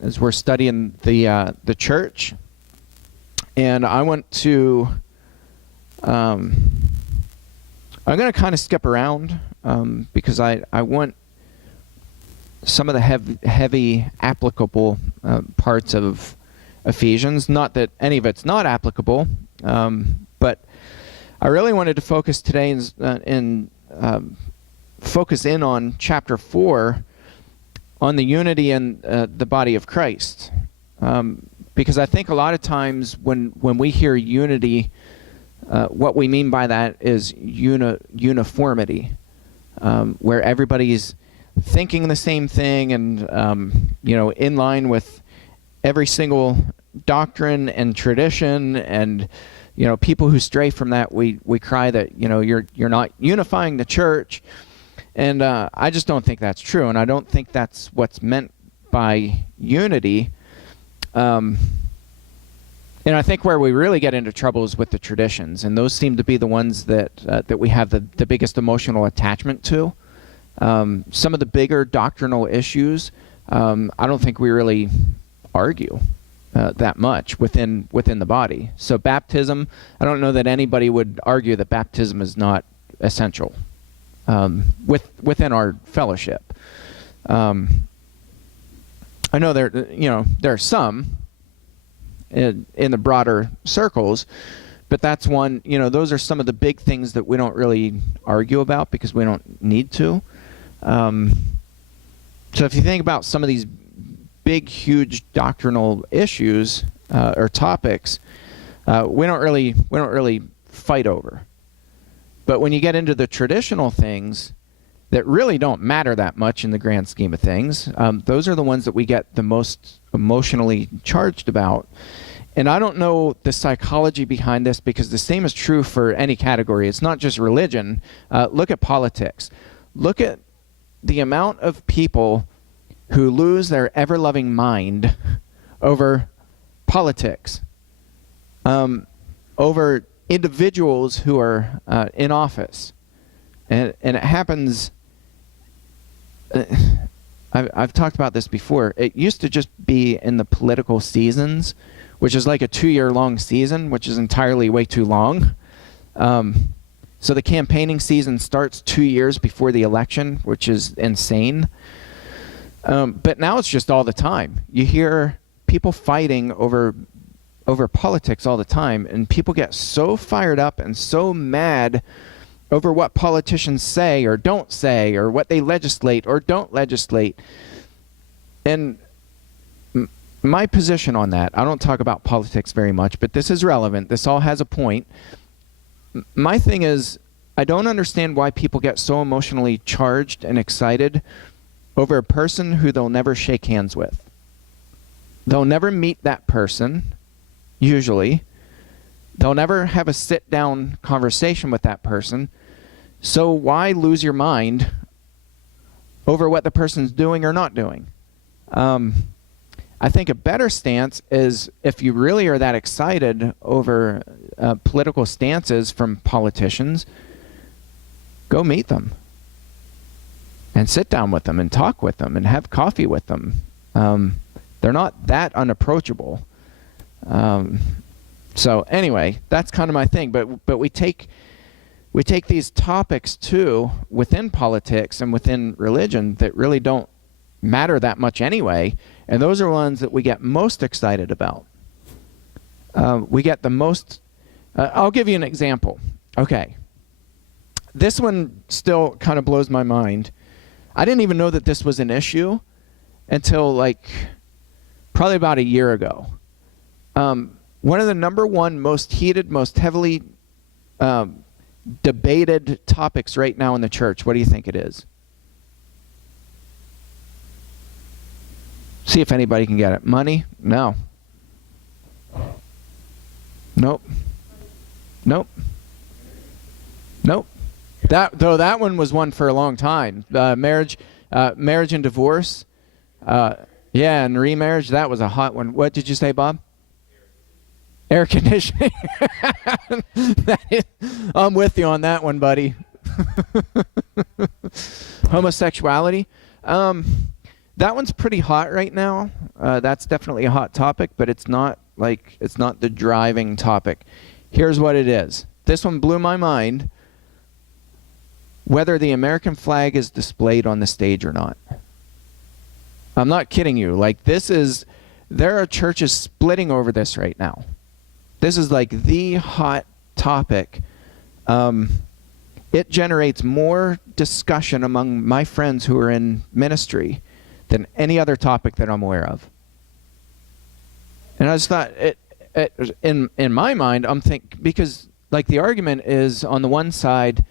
as we're studying the church, and I want to. I'm going to kind of skip around because I want some of the heavy applicable parts of Ephesians. Not that any of it's not applicable, but I really wanted to focus today in focus in on chapter 4 on the unity in the body of Christ, because I think a lot of times when we hear unity, what we mean by that is uniformity, where everybody's thinking the same thing and in line with every single doctrine and tradition, and people who stray from that, we cry that you're not unifying the church. And I just don't think that's true, and I don't think that's what's meant by unity. And I think where we really get into trouble is with the traditions, and those seem to be the ones that we have the biggest emotional attachment to. Some of the bigger doctrinal issues, I don't think we really argue that much within the body. So baptism, I don't know that anybody would argue that baptism is not essential within our fellowship. I know there are some in the broader circles, but that's one, those are some of the big things that we don't really argue about because we don't need to. So if you think about some of these big, huge doctrinal issues or topics, we don't really fight over. But when you get into the traditional things that really don't matter that much in the grand scheme of things, those are the ones that we get the most emotionally charged about. And I don't know the psychology behind this, because the same is true for any category. It's not just religion. Look at politics. Look at the amount of people who lose their ever-loving mind over politics, over individuals who are in office. And it happens, I've talked about this before. It used to just be in the political seasons, which is like a 2-year-long season, which is entirely way too long. So the campaigning season starts 2 years before the election, which is insane. But now it's just all the time. You hear people fighting over politics all the time, and people get so fired up and so mad over what politicians say or don't say, or what they legislate or don't legislate. And my position on that, I don't talk about politics very much, but this is relevant. This all has a point. My thing is, I don't understand why people get so emotionally charged and excited over a person who they'll never shake hands with. They'll never meet that person, usually. They'll never have a sit-down conversation with that person. So why lose your mind over what the person's doing or not doing? I think a better stance is, if you really are that excited over political stances from politicians, go meet them and sit down with them and talk with them and have coffee with them. They're not that unapproachable. So anyway, that's kind of my thing. But we take these topics too within politics and within religion that really don't matter that much anyway, and those are ones that we get most excited about. We get the most. I'll give you an example. Okay, this one still kind of blows my mind. I didn't even know that this was an issue until probably about a year ago. One of the number one most heated, most heavily debated topics right now in the church, what do you think it is? See if anybody can get it. Money? No. Nope. Nope. Nope. That one was one for a long time. Marriage and divorce. Yeah, and remarriage, that was a hot one. What did you say, Bob? Air conditioning. I'm with you on that one, buddy. Homosexuality. That one's pretty hot right now. That's definitely a hot topic, but it's not the driving topic. Here's what it is. This one blew my mind. Whether the American flag is displayed on the stage or not. I'm not kidding you. Like, there are churches splitting over this right now. This is like the hot topic. It generates more discussion among my friends who are in ministry than any other topic that I'm aware of. And I just thought, in my mind, I'm thinking, because like the argument is on the one side,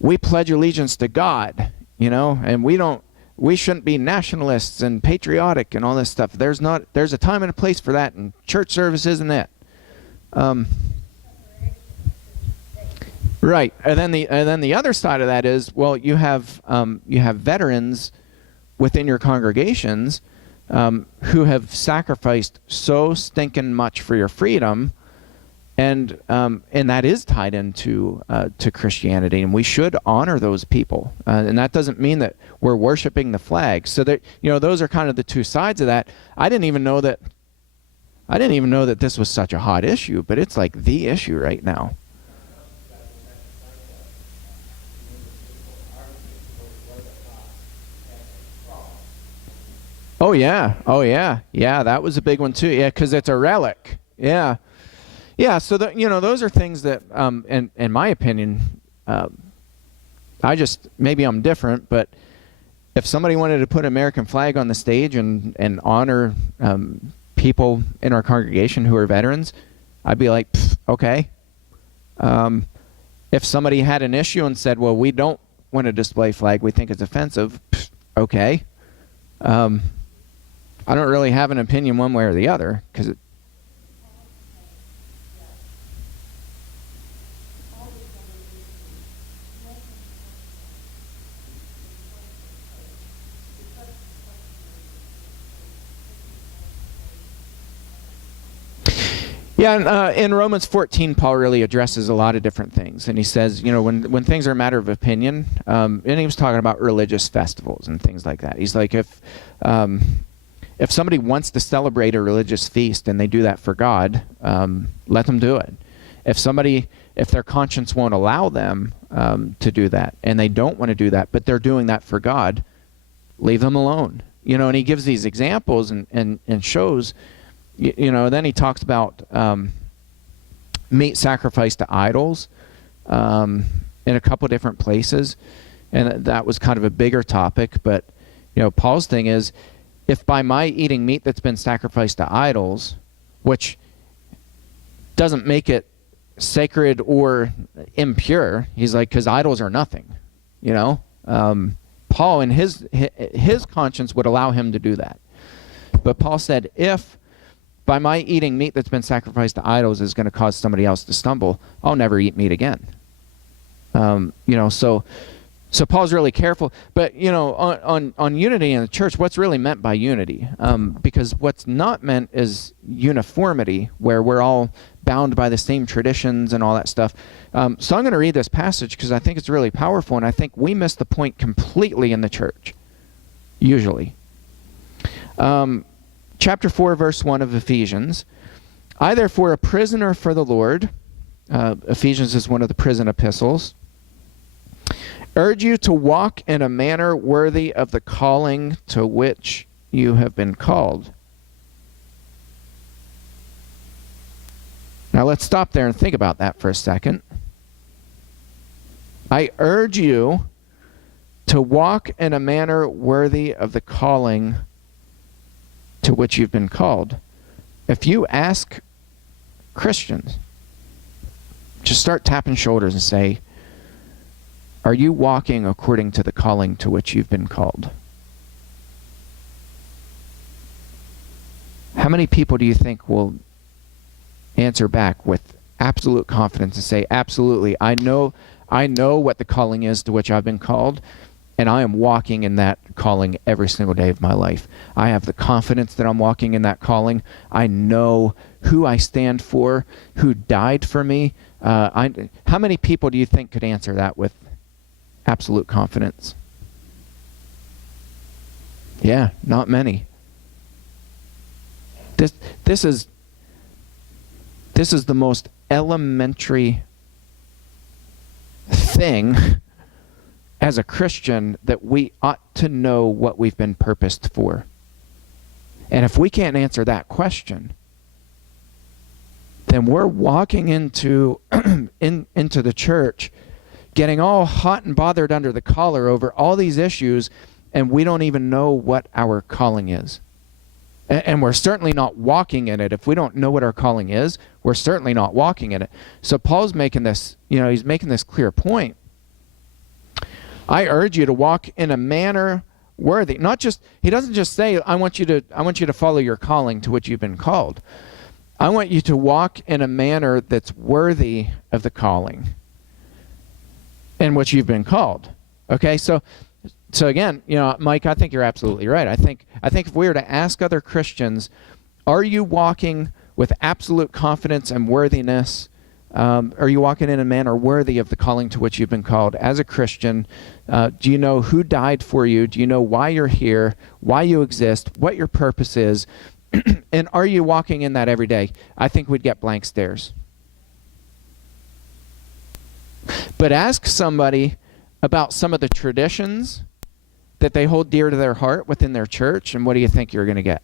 we pledge allegiance to God, and we shouldn't be nationalists and patriotic and all this stuff. There's a time and a place for that, and church service isn't it. Right, and then the other side of that is, well, you have veterans within your congregations who have sacrificed so stinking much for your freedom, and that is tied into to Christianity, and we should honor those people, and that doesn't mean that we're worshiping the flag. So that those are kind of the two sides of that. I didn't even know that this was such a hot issue, but it's like the issue right now. Oh yeah, that was a big one too. Yeah, because it's a relic. Yeah. So those are things that, in my opinion, maybe I'm different, but if somebody wanted to put an American flag on the stage and honor people in our congregation who are veterans, I'd be like, okay. If somebody had an issue and said, well, we don't want to display flag, we think it's offensive, okay. I don't really have an opinion one way or the other, because it. Yeah, in Romans 14, Paul really addresses a lot of different things, and he says, when things are a matter of opinion, and he was talking about religious festivals and things like that. He's like, if somebody wants to celebrate a religious feast and they do that for God, let them do it. If their conscience won't allow them to do that, and they don't want to do that, but they're doing that for God, leave them alone. And he gives these examples and shows. Then he talks about meat sacrificed to idols in a couple different places, and that was kind of a bigger topic. But Paul's thing is, if by my eating meat that's been sacrificed to idols, which doesn't make it sacred or impure, he's like, because idols are nothing. Paul in his conscience would allow him to do that, but Paul said, if by my eating meat that's been sacrificed to idols is going to cause somebody else to stumble, I'll never eat meat again. So Paul's really careful. But, on unity in the church, what's really meant by unity? Because what's not meant is uniformity, where we're all bound by the same traditions and all that stuff. So I'm going to read this passage because I think it's really powerful, and I think we miss the point completely in the church, usually. Chapter 4, verse 1 of Ephesians. I, therefore, a prisoner for the Lord, Ephesians is one of the prison epistles, urge you to walk in a manner worthy of the calling to which you have been called. Now let's stop there and think about that for a second. I urge you to walk in a manner worthy of the calling to which you've been called. If you ask Christians, just start tapping shoulders and say, are you walking according to the calling to which you've been called? How many people do you think will answer back with absolute confidence and say, absolutely, I know what the calling is to which I've been called, and I am walking in that calling every single day of my life. I have the confidence that I'm walking in that calling. I know who I stand for, who died for me. How many people do you think could answer that with absolute confidence? Yeah, not many. This is the most elementary thing as a Christian, that we ought to know what we've been purposed for. And if we can't answer that question, then we're walking into into the church getting all hot and bothered under the collar over all these issues, and we don't even know what our calling is. And we're certainly not walking in it. If we don't know what our calling is, we're certainly not walking in it. So Paul's making this, he's making this clear point. I urge you to walk in a manner worthy. He doesn't just say, I want you to follow your calling to which you've been called. I want you to walk in a manner that's worthy of the calling in which you've been called. Okay, so again, Mike, I think you're absolutely right. I think if we were to ask other Christians, are you walking with absolute confidence and worthiness? Are you walking in a manner worthy of the calling to which you've been called as a Christian? Do you know who died for you? Do you know why you're here, why you exist, what your purpose is? And are you walking in that every day? I think we'd get blank stares. But ask somebody about some of the traditions that they hold dear to their heart within their church, and what do you think you're going to get?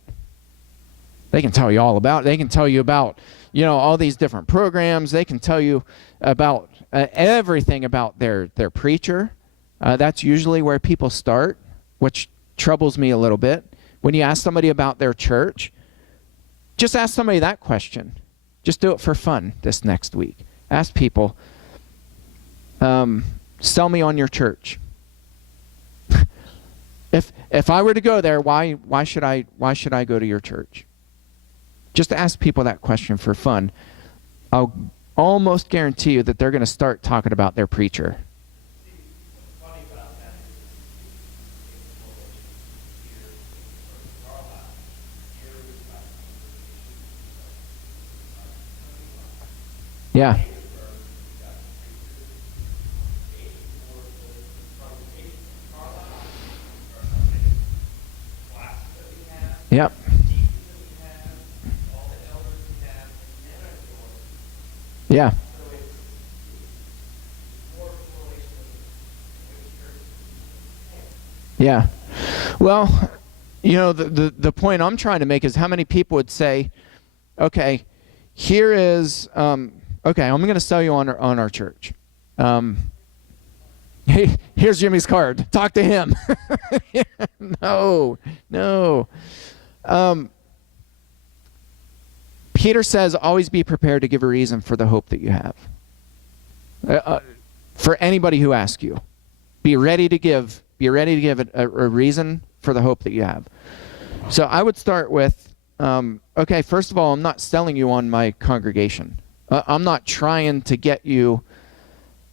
They can tell you all about it. They can tell you about, all these different programs. They can tell you about everything about their preacher. That's usually where people start, which troubles me a little bit. When you ask somebody about their church, just ask somebody that question. Just do it for fun this next week. Ask people, sell me on your church. If I were to go there, why should I go to your church? Just ask people that question for fun. I'll almost guarantee you that they're going to start talking about their preacher. Yeah. Yep. Yeah. Yeah. Well, the point I'm trying to make is how many people would say, okay, here is, okay, I'm going to sell you on our church. Hey, here's Jimmy's card. Talk to him. No. Peter says, always be prepared to give a reason for the hope that you have. For anybody who asks you, be ready to give a reason for the hope that you have. So I would start with, okay, first of all, I'm not selling you on my congregation. I'm not trying to get you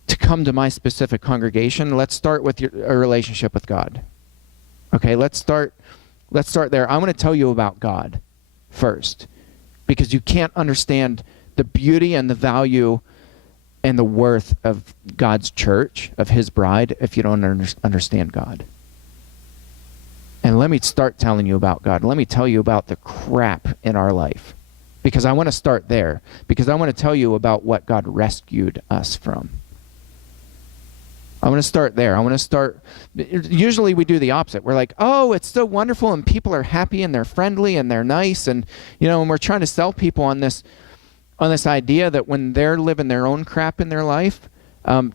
to come to my specific congregation. Let's start with a relationship with God. Okay, let's start there. I want to tell you about God first, because you can't understand the beauty and the value and the worth of God's church, of his bride, if you don't understand God. And let me start telling you about God. Let me tell you about the crap in our life, because I want to start there, because I want to tell you about what God rescued us from. I want to start there. Usually we do the opposite. We're like, oh, it's so wonderful and people are happy and they're friendly and they're nice. And, and we're trying to sell people on this idea that when they're living their own crap in their life,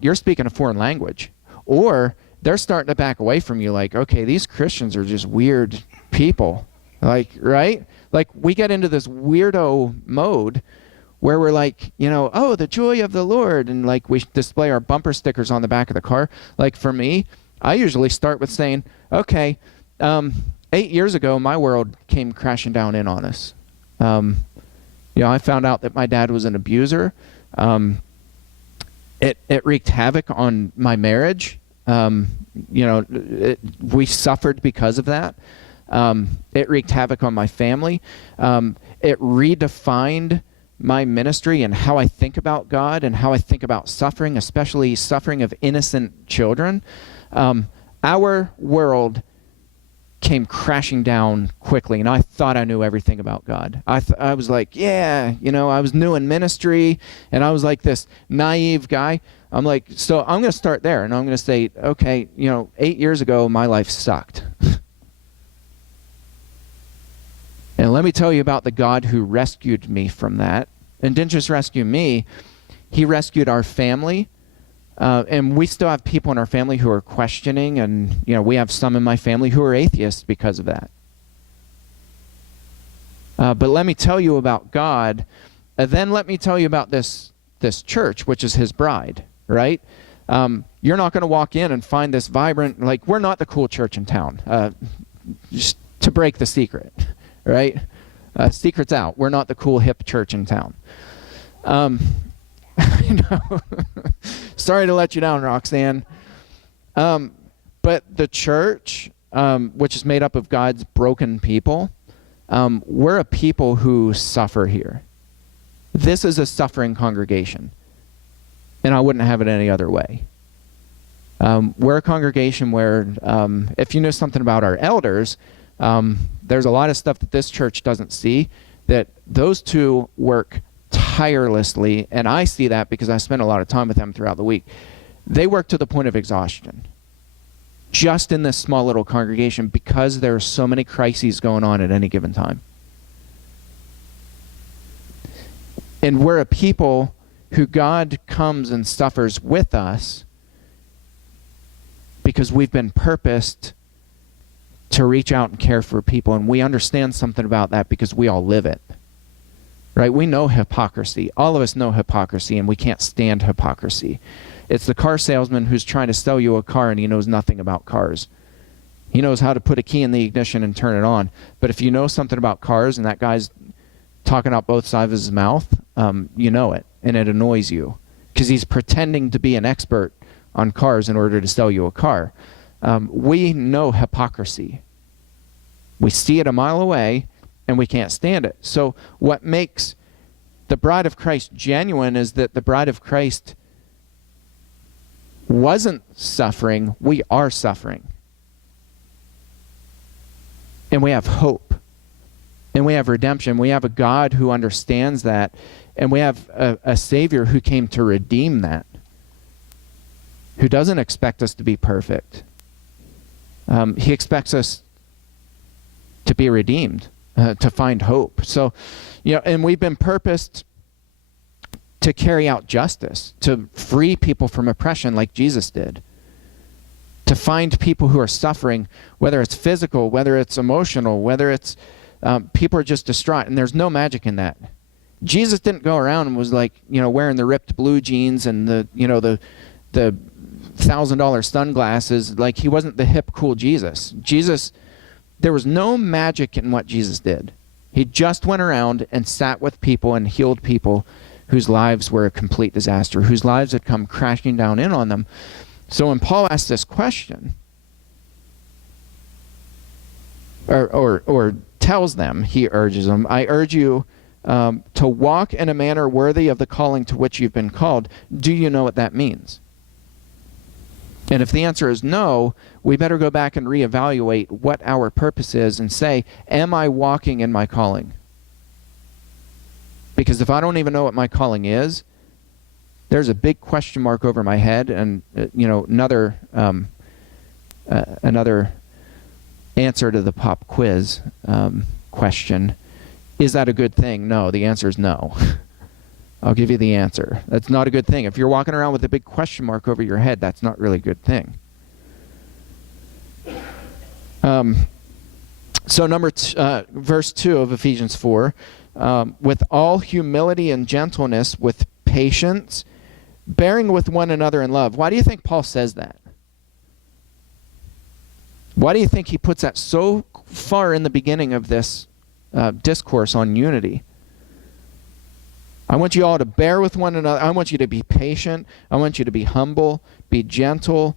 you're speaking a foreign language. Or they're starting to back away from you like, okay, these Christians are just weird people. Like, right? Like we get into this weirdo mode where we're like, oh, the joy of the Lord, and like we display our bumper stickers on the back of the car. Like for me, I usually start with saying, okay, 8 years ago, my world came crashing down in on us. I found out that my dad was an abuser. It wreaked havoc on my marriage. We suffered because of that. It wreaked havoc on my family. It redefined my ministry and how I think about God and how I think about suffering, especially suffering of innocent children. Our world came crashing down quickly, and I thought I knew everything about God. I was like, yeah, I was new in ministry, and I was like this naive guy. I'm like, so I'm going to start there, and I'm going to say, okay, 8 years ago, my life sucked. And let me tell you about the God who rescued me from that. And didn't just rescue me, he rescued our family. And we still have people in our family who are questioning, and we have some in my family who are atheists because of that. But let me tell you about God, then let me tell you about this church, which is his bride, right? You're not going to walk in and find this vibrant, like, we're not the cool church in town, just to break the secret, right? Secret's out. We're not the cool hip church in town. I know. Sorry to let you down, Roxanne. But the church, which is made up of God's broken people, we're a people who suffer here. This is a suffering congregation, and I wouldn't have it any other way. We're a congregation where, if you know something about our elders, there's a lot of stuff that this church doesn't see, that those two work tirelessly, and I see that because I spend a lot of time with them throughout the week. They work to the point of exhaustion just in this small little congregation because there are so many crises going on at any given time. And we're a people who God comes and suffers with us because we've been purposed to reach out and care for people, and we understand something about that because we all live it. Right? We know hypocrisy. All of us know hypocrisy, and we can't stand hypocrisy. It's the car salesman who's trying to sell you a car, and he knows nothing about cars. He knows how to put a key in the ignition and turn it on. But if you know something about cars and that guy's talking out both sides of his mouth, you know it, and it annoys you because he's pretending to be an expert on cars in order to sell you a car. We know hypocrisy. We see it a mile away, and we can't stand it. So what makes the bride of Christ genuine is that the bride of Christ wasn't suffering. We are suffering. And we have hope. And we have redemption. We have a God who understands that. And we have a Savior who came to redeem that. Who doesn't expect us to be perfect. He expects us to be redeemed. To find hope. So, and we've been purposed to carry out justice, to free people from oppression like Jesus did, to find people who are suffering, whether it's physical, whether it's emotional, whether it's people are just distraught, and there's no magic in that. Jesus didn't go around and was like, wearing the ripped blue jeans and the $1,000 sunglasses. Like, he wasn't the hip, cool Jesus. There was no magic in what Jesus did. He just went around and sat with people and healed people whose lives were a complete disaster, whose lives had come crashing down in on them. So when Paul asks this question, or tells them, he urges them, I urge you to walk in a manner worthy of the calling to which you've been called. Do you know what that means? And if the answer is no, we better go back and reevaluate what our purpose is and say, am I walking in my calling? Because if I don't even know what my calling is, there's a big question mark over my head. And, another answer to the pop quiz question, is that a good thing? No, the answer is no. I'll give you the answer. That's not a good thing. If you're walking around with a big question mark over your head, that's not really a good thing. So verse 2 of Ephesians 4, with all humility and gentleness, with patience, bearing with one another in love. Why do you think Paul says that? Why do you think he puts that so far in the beginning of this discourse on unity? I want you all to bear with one another. I want you to be patient. I want you to be humble, be gentle,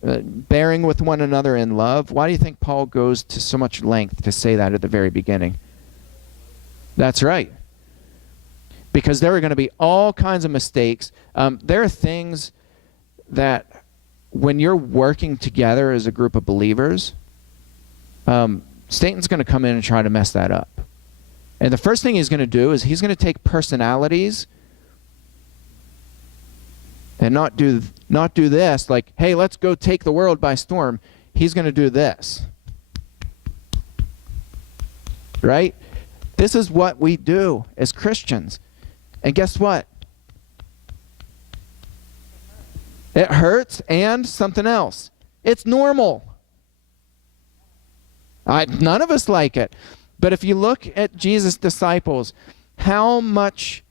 bearing with one another in love. Why do you think Paul goes to so much length to say that at the very beginning? That's right. Because there are going to be all kinds of mistakes. There are things that when you're working together as a group of believers, Satan's going to come in and try to mess that up. And the first thing he's going to do is he's going to take personalities and not do this, like, hey, let's go take the world by storm. He's going to do this. Right? This is what we do as Christians. And guess what? It hurts, and something else. It's normal. None of us like it. But if you look at Jesus' disciples, how much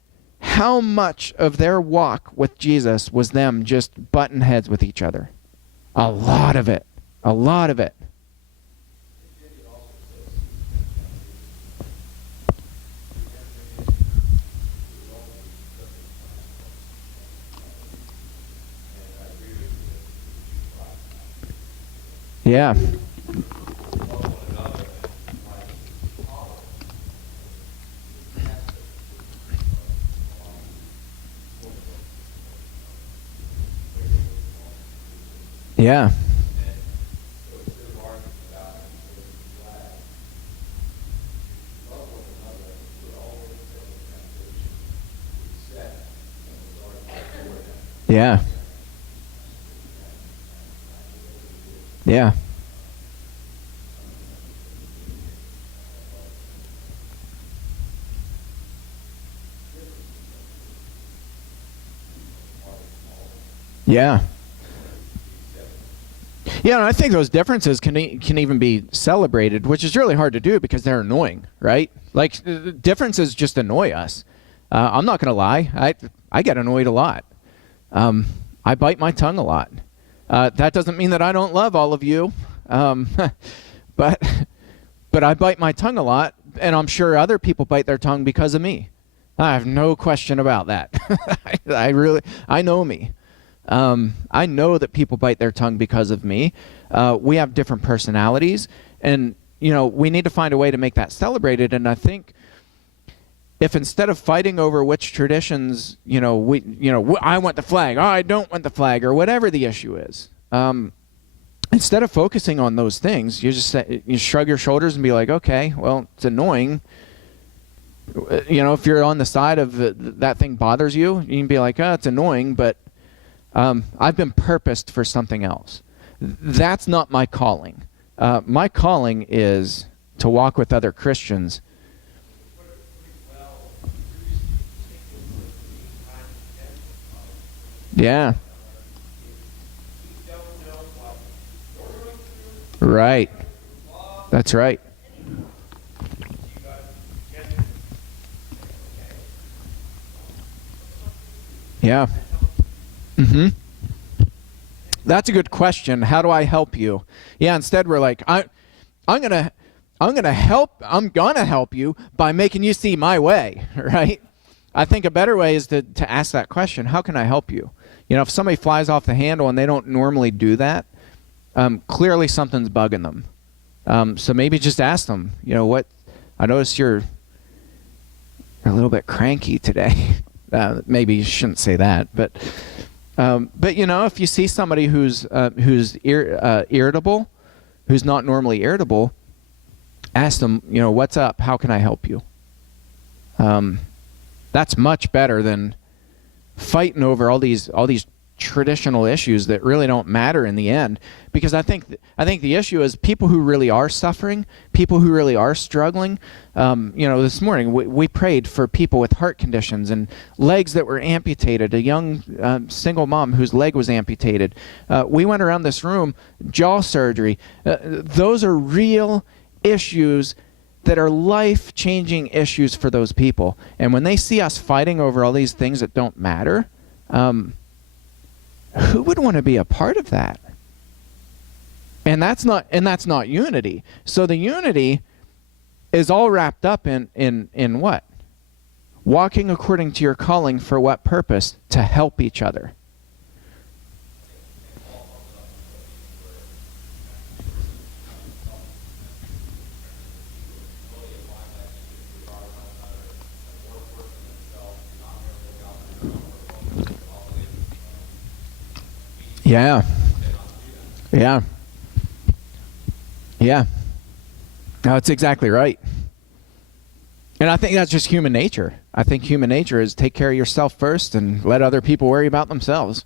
of their walk with Jesus was them just butting heads with each other? A lot of it. A lot of it. Yeah. Yeah. Yeah. Yeah. Yeah. Yeah, and I think those differences can even be celebrated, which is really hard to do because they're annoying, right? Like, differences just annoy us. I'm not going to lie. I get annoyed a lot. I bite my tongue a lot. That doesn't mean that I don't love all of you, but I bite my tongue a lot, and I'm sure other people bite their tongue because of me. I have no question about that. I know me. I know that people bite their tongue because of me. We have different personalities, and we need to find a way to make that celebrated. And I think if instead of fighting over which traditions, I want the flag, I don't want the flag, or whatever the issue is, instead of focusing on those things, you shrug your shoulders and be like, okay, well, it's annoying. If you're on the side of that thing bothers you, you can be like, oh, it's annoying, but I've been purposed for something else. That's not my calling. My calling is to walk with other Christians. Yeah. Right. That's right. Yeah. Mm-hmm. That's a good question. How do I help you? Yeah, instead we're like, I'm gonna help you by making you see my way, right? I think a better way is to ask that question, how can I help you? If somebody flies off the handle and they don't normally do that, clearly something's bugging them. So maybe just ask them, what, I notice you're a little bit cranky today. Maybe you shouldn't say that, but if you see somebody who's irritable, who's not normally irritable, ask them, what's up? How can I help you? That's much better than fighting over all these traditional issues that really don't matter in the end. Because I think the issue is people who really are suffering, people who really are struggling. This morning we prayed for people with heart conditions and legs that were amputated. A young single mom whose leg was amputated. We went around this room, jaw surgery. Those are real issues that are life-changing issues for those people. And when they see us fighting over all these things that don't matter, who would want to be a part of that? And that's not unity. So the unity is all wrapped up in what? Walking according to your calling for what purpose? To help each other. Yeah. Yeah. Yeah. No, that's exactly right. And I think that's just human nature. I think human nature is take care of yourself first and let other people worry about themselves,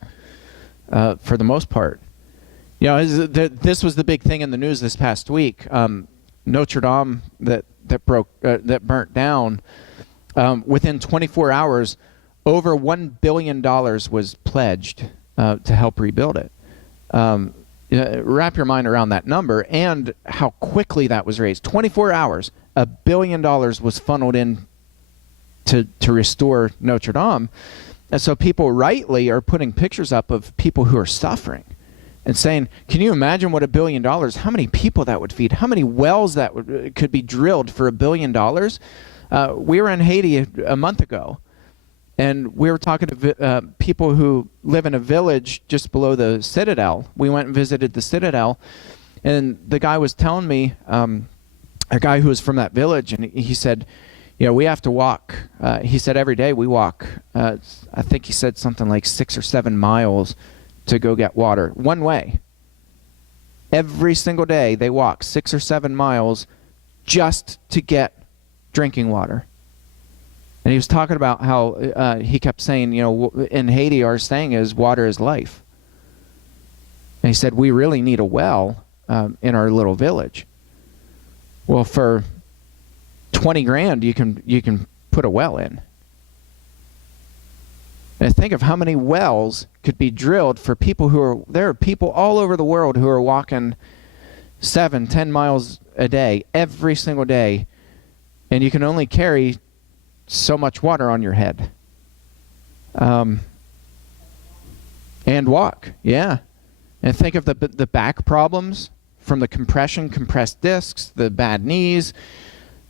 for the most part. This was the big thing in the news this past week. Notre Dame that burnt down. Within 24 hours, over $1 billion was pledged to help rebuild it. Wrap your mind around that number and how quickly that was raised. 24 hours, $1 billion was funneled in to restore Notre Dame. And so people rightly are putting pictures up of people who are suffering and saying, can you imagine what $1 billion, how many people that would feed, how many wells that could be drilled for $1 billion? We were in Haiti a month ago, and we were talking to people who live in a village just below the Citadel. We went and visited the Citadel, and the guy was telling me, a guy who was from that village, and he said, we have to walk. He said every day we walk, I think he said something like 6 or 7 miles to go get water, one way. Every single day they walk 6 or 7 miles just to get drinking water. And he was talking about how he kept saying, in Haiti our saying is water is life. And he said we really need a well in our little village. Well, for 20 grand you can put a well in. And think of how many wells could be drilled for people there are people all over the world who are walking 7-10 miles a day every single day, and you can only carry so much water on your head. And walk, yeah. And think of the back problems from the compressed discs, the bad knees.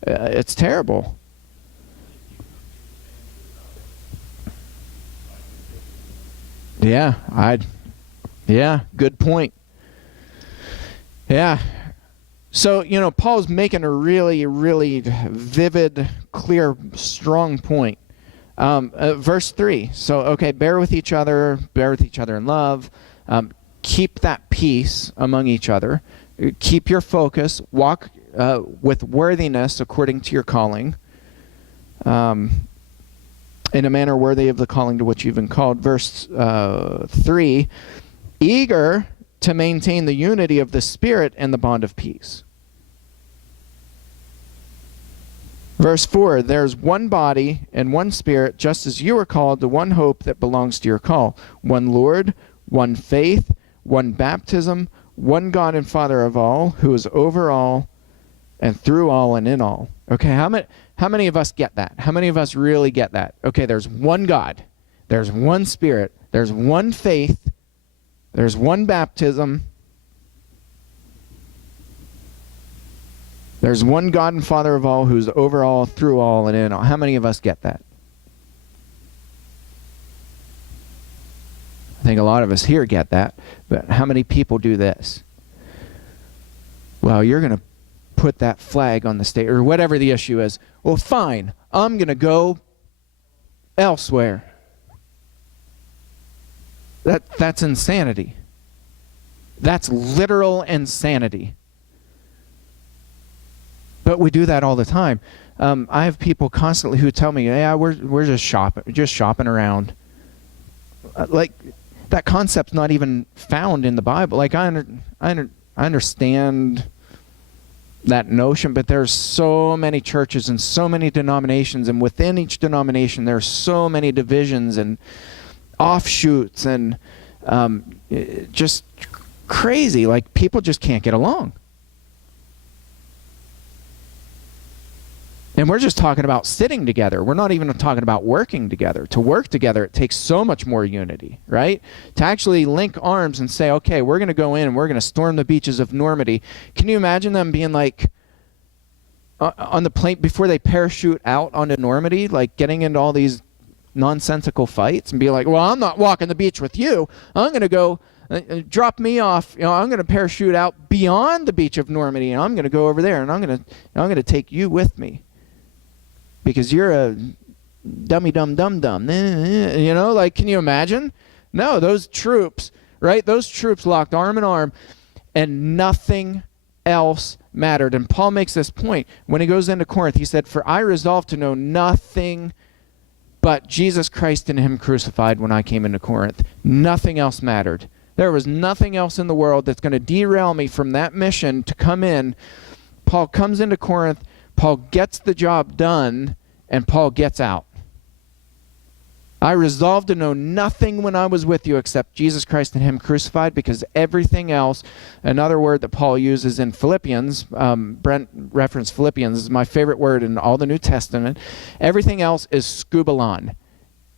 It's terrible. Yeah, good point. Yeah. So, Paul's making a really, really vivid, clear, strong point. Verse 3. So, okay, bear with each other in love. Keep that peace among each other. Keep your focus. Walk with worthiness according to your calling. In a manner worthy of the calling to which you've been called. Verse 3, eager to maintain the unity of the Spirit and the bond of peace. Verse 4, there's one body and one Spirit, just as you are called to one hope that belongs to your call. One Lord, one faith, one baptism, one God and Father of all, who is over all and through all and in all. Okay, how many of us get that? How many of us really get that? Okay, there's one God, there's one Spirit, there's one faith, there's one baptism, there's one God and Father of all who's over all, through all, and in all. How many of us get that? I think a lot of us here get that, but how many people do this? Well, you're going to put that flag on the stage, or whatever the issue is. Well, fine, I'm going to go elsewhere. That's insanity. That's literal insanity. But we do that all the time. I have people constantly who tell me, "Yeah, we're just shopping around." Like that concept's not even found in the Bible. Like I understand that notion, but there's so many churches and so many denominations, and within each denomination there's so many divisions and offshoots, and just crazy. Like people just can't get along. And we're just talking about sitting together. We're not even talking about working together. To work together, it takes so much more unity, right? To actually link arms and say, okay, we're going to go in and we're going to storm the beaches of Normandy. Can you imagine them being like, on the plane, before they parachute out onto Normandy, like getting into all these nonsensical fights and be like, well, I'm not walking the beach with you. I'm going to go, drop me off. I'm going to parachute out beyond the beach of Normandy, and I'm going to go over there, and I'm going to take you with me. Because you're a dumb. Like, can you imagine? No, those troops, right? Those troops locked arm in arm, and nothing else mattered. And Paul makes this point when he goes into Corinth. He said, "For I resolved to know nothing but Jesus Christ and him crucified when I came into Corinth." Nothing else mattered. There was nothing else in the world that's going to derail me from that mission to come in. Paul comes into Corinth, Paul gets the job done, and Paul gets out. "I resolved to know nothing when I was with you except Jesus Christ and him crucified," because everything else, another word that Paul uses in Philippians, Brent referenced Philippians, is my favorite word in all the New Testament. Everything else is skubalon.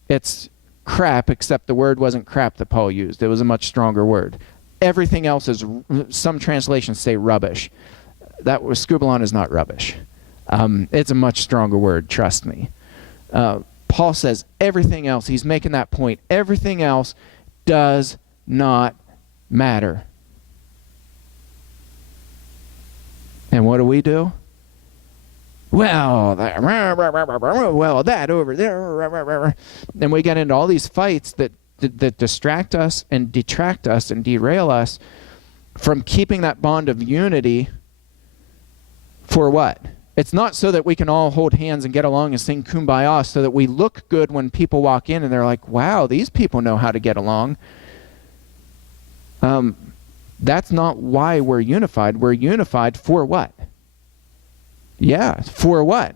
It's crap, except the word wasn't crap that Paul used. It was a much stronger word. Everything else is, some translations say rubbish. That was, skubalon is not rubbish. It's a much stronger word, trust me. Paul says everything else, he's making that point, everything else does not matter. And what do? Well, that over there. And we get into all these fights that distract us and detract us and derail us from keeping that bond of unity. For what? It's not so that we can all hold hands and get along and sing Kumbaya so that we look good when people walk in and they're like, wow, these people know how to get along. That's not why we're unified. We're unified for what? Yeah, for what?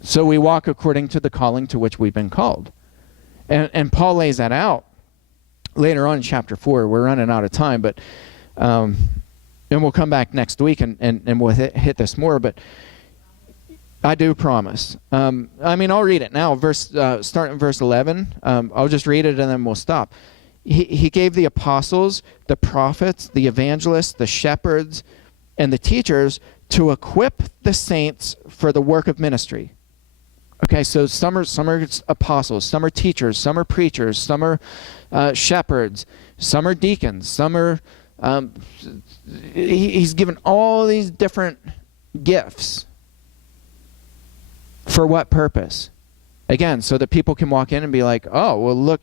So we walk according to the calling to which we've been called. And Paul lays that out later on in chapter 4. We're running out of time, but and we'll come back next week and we'll hit this more, but I do promise. I'll read it now, starting in verse 11. I'll just read it and then we'll stop. He gave the apostles, the prophets, the evangelists, the shepherds, and the teachers to equip the saints for the work of ministry. Okay, so some are apostles, some are teachers, some are preachers, some are shepherds, some are deacons, some are... he's given all these different gifts. For what purpose? Again, so that people can walk in and be like, oh, well,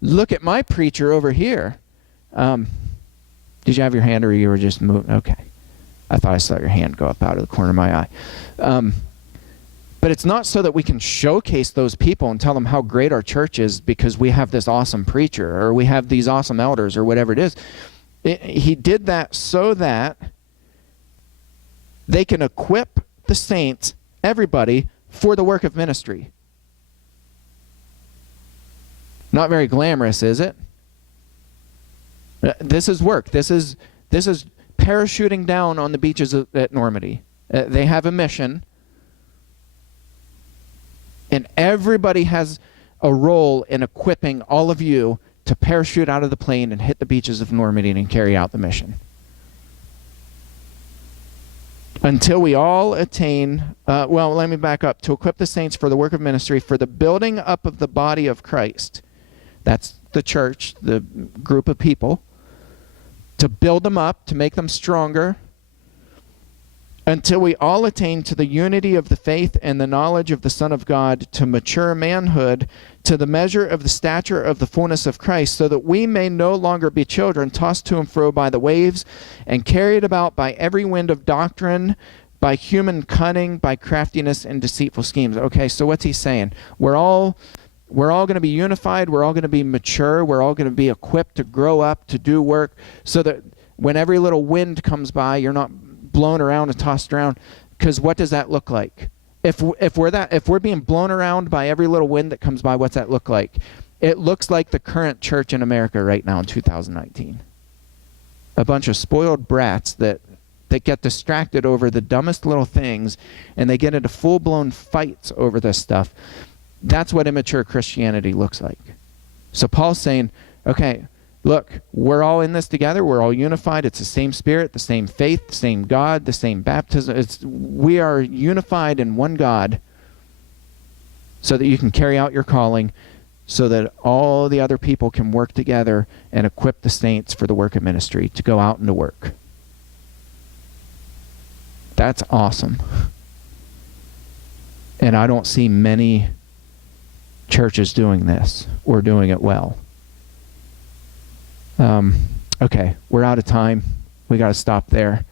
look at my preacher over here. Did you have your hand or you were just moving? Okay. I thought I saw your hand go up out of the corner of my eye. But it's not so that we can showcase those people and tell them how great our church is because we have this awesome preacher or we have these awesome elders or whatever it is. He did that so that they can equip the saints, everybody, for the work of ministry. Not very glamorous, is it? This is work. This is parachuting down on the beaches at Normandy. They have a mission, and everybody has a role in equipping all of you to parachute out of the plane and hit the beaches of Normandy and carry out the mission. Until we all attain, let me back up. To equip the saints for the work of ministry, for the building up of the body of Christ. That's the church, the group of people. To build them up, to make them stronger, until we all attain to the unity of the faith and the knowledge of the Son of God, to mature manhood, to the measure of the stature of the fullness of Christ, so that we may no longer be children, tossed to and fro by the waves, and carried about by every wind of doctrine, by human cunning, by craftiness and deceitful schemes. Okay, so what's he saying? We're all going to be unified. We're all going to be mature. We're all going to be equipped to grow up, to do work, so that when every little wind comes by, you're not blown around and tossed around. Because what does that look like? If we're being blown around by every little wind that comes by, what's that look like? It looks like the current church in America right now in 2019. A bunch of spoiled brats that get distracted over the dumbest little things, and they get into full-blown fights over this stuff. That's what immature Christianity looks like. So Paul's saying, okay, look, we're all in this together. We're all unified. It's the same Spirit, the same faith, the same God, the same baptism. We are unified in one God so that you can carry out your calling, so that all the other people can work together and equip the saints for the work of ministry to go out and to work. That's awesome. And I don't see many churches doing this or doing it well. Okay, we're out of time. we got to stop there.